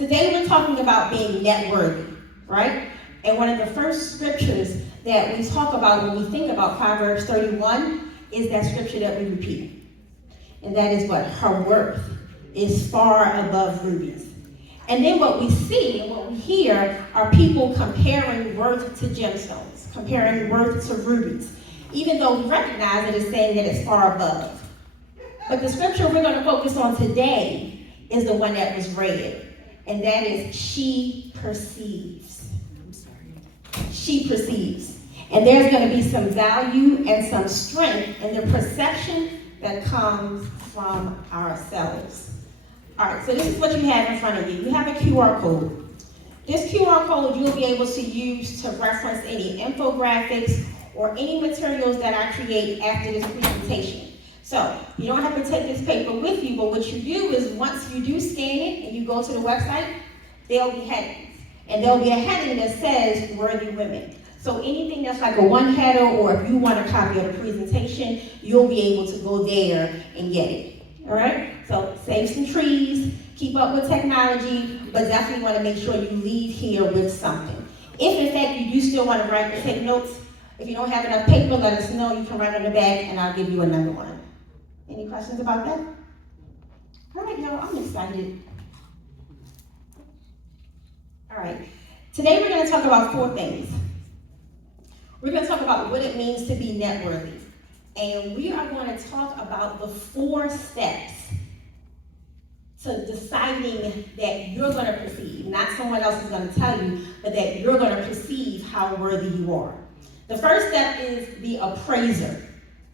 Today we're talking about being net worthy, right? And one of the first scriptures that we talk about when we think about Proverbs 31 is that scripture that we repeat. And that is what? Her worth is far above rubies. And then what we see and what we hear are people comparing worth to gemstones, comparing worth to rubies, even though we recognize that it's saying that it's far above. But the scripture we're going to focus on today is the one that was read. And that is, she perceives. She perceives. And there's going to be some value and some strength in the perception that comes from ourselves. All right, so this is what you have in front of you. You have a QR code. This QR code you'll be able to use to reference any infographics or any materials that I create after this presentation. So you don't have to take this paper with you, but what you do is once you do scan it and you go to the website, there'll be headings. And there'll be a heading that says Worthy Women. So anything that's like a one-header, or if you want a copy of the presentation, you'll be able to go there and get it. All right? So save some trees, keep up with technology, but definitely want to make sure you leave here with something. If in fact you do still want to write or take notes, if you don't have enough paper, let us know. You can write on the back and I'll give you another one. Any questions about that? All right, y'all, I'm excited. All right, today we're going to talk about 4 things. We're going to talk about what it means to be net worthy. And we are going to talk about the 4 steps to deciding that you're going to perceive, not someone else is going to tell you, but that you're going to perceive how worthy you are. The first step is the appraiser.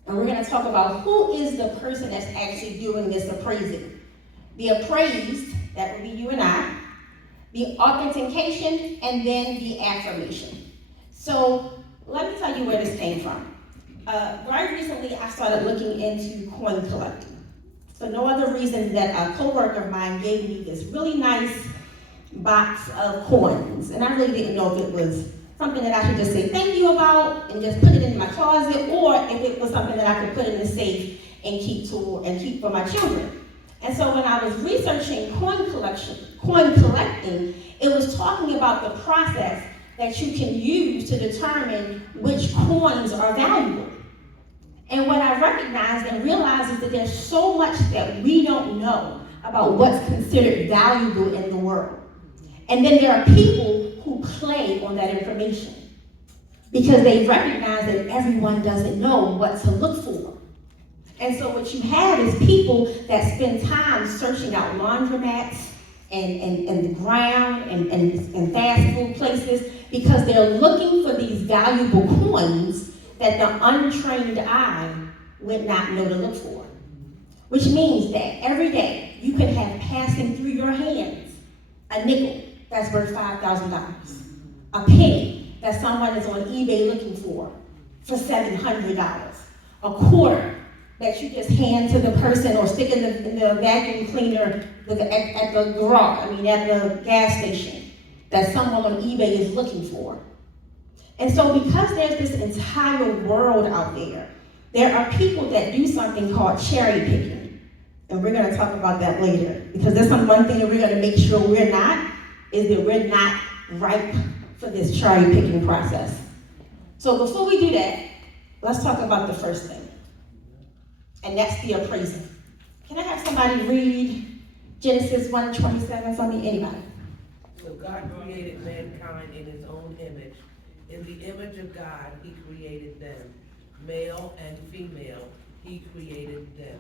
And we're going to talk about who is the person that's actually doing this appraising. The appraised, that would be you and I, the authentication, and then the affirmation. So let me tell you where this came from. Very recently, I started looking into coin collecting. For no other reason that a coworker of mine gave me this really nice box of coins. And I really didn't know if it was something that I should just say thank you about and just put it in my closet, or if it was something that I could put in the safe and keep for my children. And so when I was researching coin collecting, it was talking about the process that you can use to determine which coins are valuable. And what I recognized and realized is that there's so much that we don't know about what's considered valuable in the world. And then there are people who play on that information because they recognize that everyone doesn't know what to look for. And so what you have is people that spend time searching out laundromats and the ground and fast food places because they're looking for these valuable coins that the untrained eye would not know to look for. Which means that every day you could have passing through your hands a nickel that's worth $5,000, a penny that someone is on eBay looking for $700, a quarter that you just hand to the person or stick in the vacuum cleaner at the garage, at the gas station that someone on eBay is looking for. And so because there's this entire world out there, there are people that do something called cherry picking. And we're going to talk about that later because that's one thing that we're going to make sure we're not, is that we're not ripe for this cherry picking process. So before we do that, let's talk about the first thing. And that's the appraisal. Can I have somebody read Genesis 1:27 for me? Anybody? So God created mankind in his own image. In the image of God, he created them. Male and female, he created them.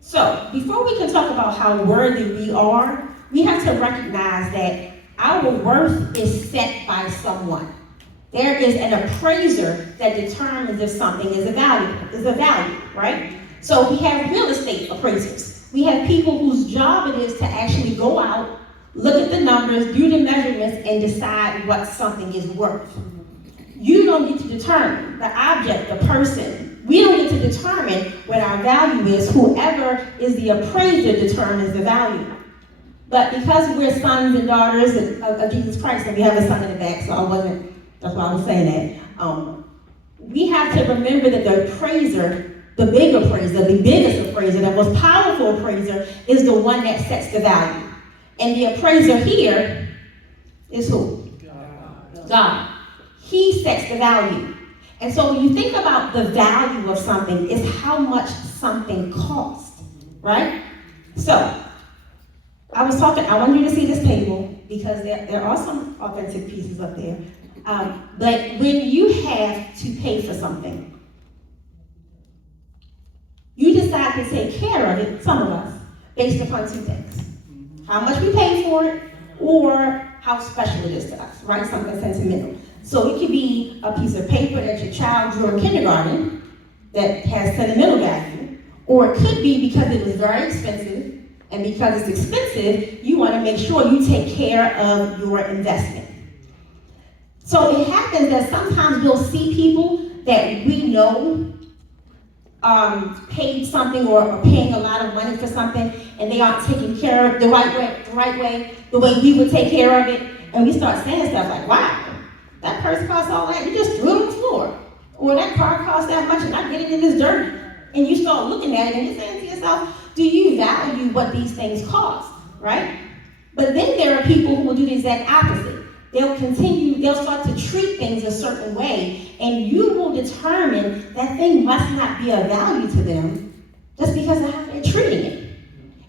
So before we can talk about how worthy we are, we have to recognize that our worth is set by someone. There is an appraiser that determines if something is a value, right? So we have real estate appraisers. We have people whose job it is to actually go out, look at the numbers, do the measurements, and decide what something is worth. You don't get to determine the object, the person. We don't get to determine what our value is. Whoever is the appraiser determines the value. But because we're sons and daughters of Jesus Christ, and we have a son in the back, so that's why I was saying that. We have to remember that the appraiser, the big appraiser, the biggest appraiser, the most powerful appraiser is the one that sets the value. And the appraiser here is who? God. He sets the value. And so when you think about the value of something, it's how much something costs, right? So, I want you to see this table because there are some authentic pieces up there. But when you have to pay for something, you decide to take care of it, some of us, based upon two things. How much we pay for it, or how special it is to us, right? Something sentimental. So it could be a piece of paper that your child drew in kindergarten that has sentimental value, or it could be because it was very expensive, and because it's expensive, you want to make sure you take care of your investment. So it happens that sometimes we'll see people that we know paid something or are paying a lot of money for something, and they aren't taking care of it the way we would take care of it, and we start saying stuff like, wow, that purse costs all that, you just threw it on the floor. Or that car costs that much and I get it in this dirt. And you start looking at it and you're saying to yourself, do you value what these things cost, right? But then there are people who will do the exact opposite. They'll start to treat things a certain way, and you will determine that thing must not be of value to them just because of how they're treating it.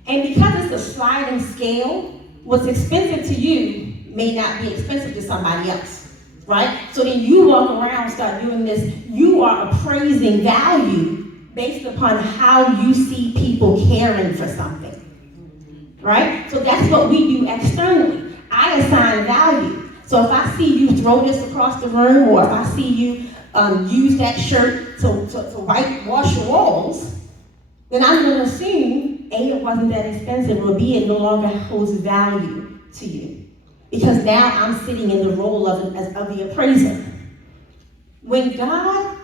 And because it's a sliding scale, what's expensive to you may not be expensive to somebody else, right? So then you walk around and start doing this, you are appraising value based upon how you see people caring for something, right? So that's what we do externally. I assign value. So if I see you throw this across the room, or if I see you use that shirt to whitewash your walls, then I'm going to assume A, it wasn't that expensive, or B, it no longer holds value to you. Because now I'm sitting in the role of the appraiser. When God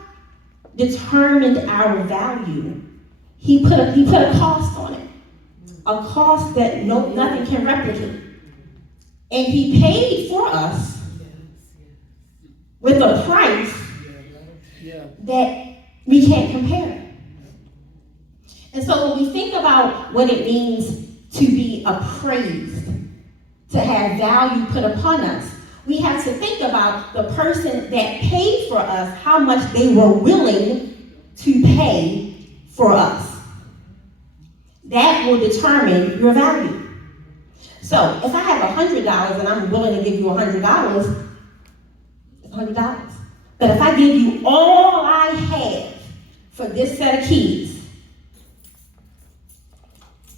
determined our value, he put a cost on it. A cost that nothing can replicate. And he paid for us with a price that we can't compare. And so when we think about what it means to be appraised, to have value put upon us, we have to think about the person that paid for us, how much they were willing to pay for us. That will determine your value. So if I have $100 and I'm willing to give you $100, it's $100. But if I give you all I have for this set of keys,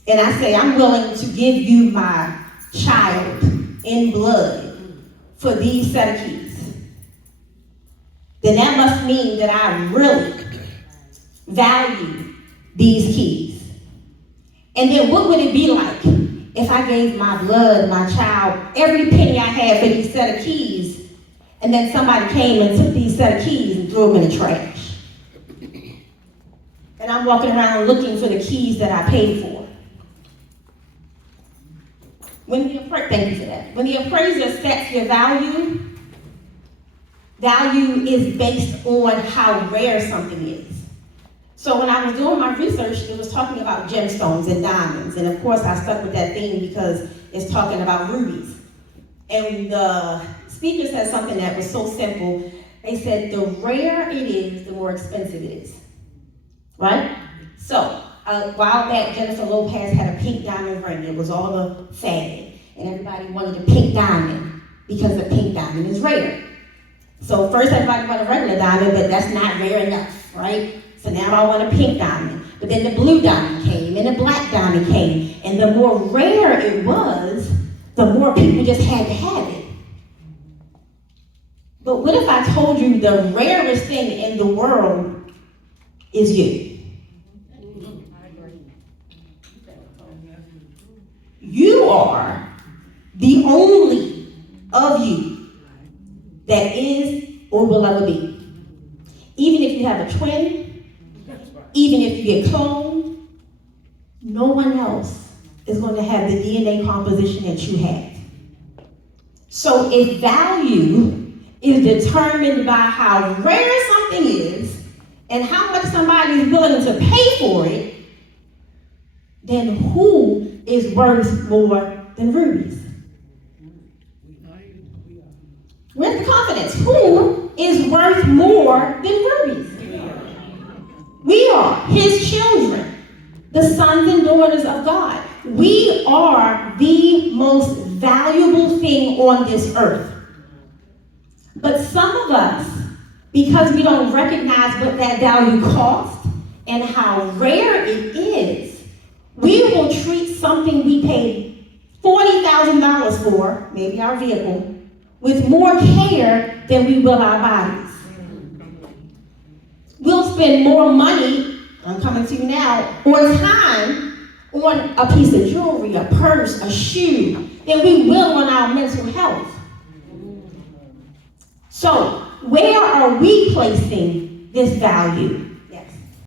and I say I'm willing to give you my child in blood for these set of keys, then that must mean that I really value these keys. And then what would it be like if I gave my blood, my child, every penny I had for these set of keys, and then somebody came and took these set of keys and threw them in the trash? And I'm walking around looking for the keys that I paid for. Thank you for that. When the appraiser sets your value, value is based on how rare something is. So when I was doing my research, it was talking about gemstones and diamonds. And of course, I stuck with that theme because it's talking about rubies. And the speaker said something that was so simple. They said, the rarer it is, the more expensive it is. Right? So, a while back, Jennifer Lopez had a pink diamond ring. It was all the fad. And everybody wanted a pink diamond because the pink diamond is rare. So first everybody wanted a regular diamond, but that's not rare enough, right? So now I want a pink diamond. But then the blue diamond came and the black diamond came. And the more rare it was, the more people just had to have it. But what if I told you the rarest thing in the world is you? You are the only of you that is or will ever be. Even if you have a twin, even if you get cloned, no one else is going to have the DNA composition that you have. So if value is determined by how rare something is and how much somebody is willing to pay for it, then who is worth more than rubies? Where's the confidence? Who is worth more than rubies? We are his children, the sons and daughters of God. We are the most valuable thing on this earth. But some of us, because we don't recognize what that value costs and how rare it is, we will treat something we paid $40,000 for, maybe our vehicle, with more care than we will our bodies. We'll spend more money, I'm coming to you now, or time on a piece of jewelry, a purse, a shoe, than we will on our mental health. So, where are we placing this value?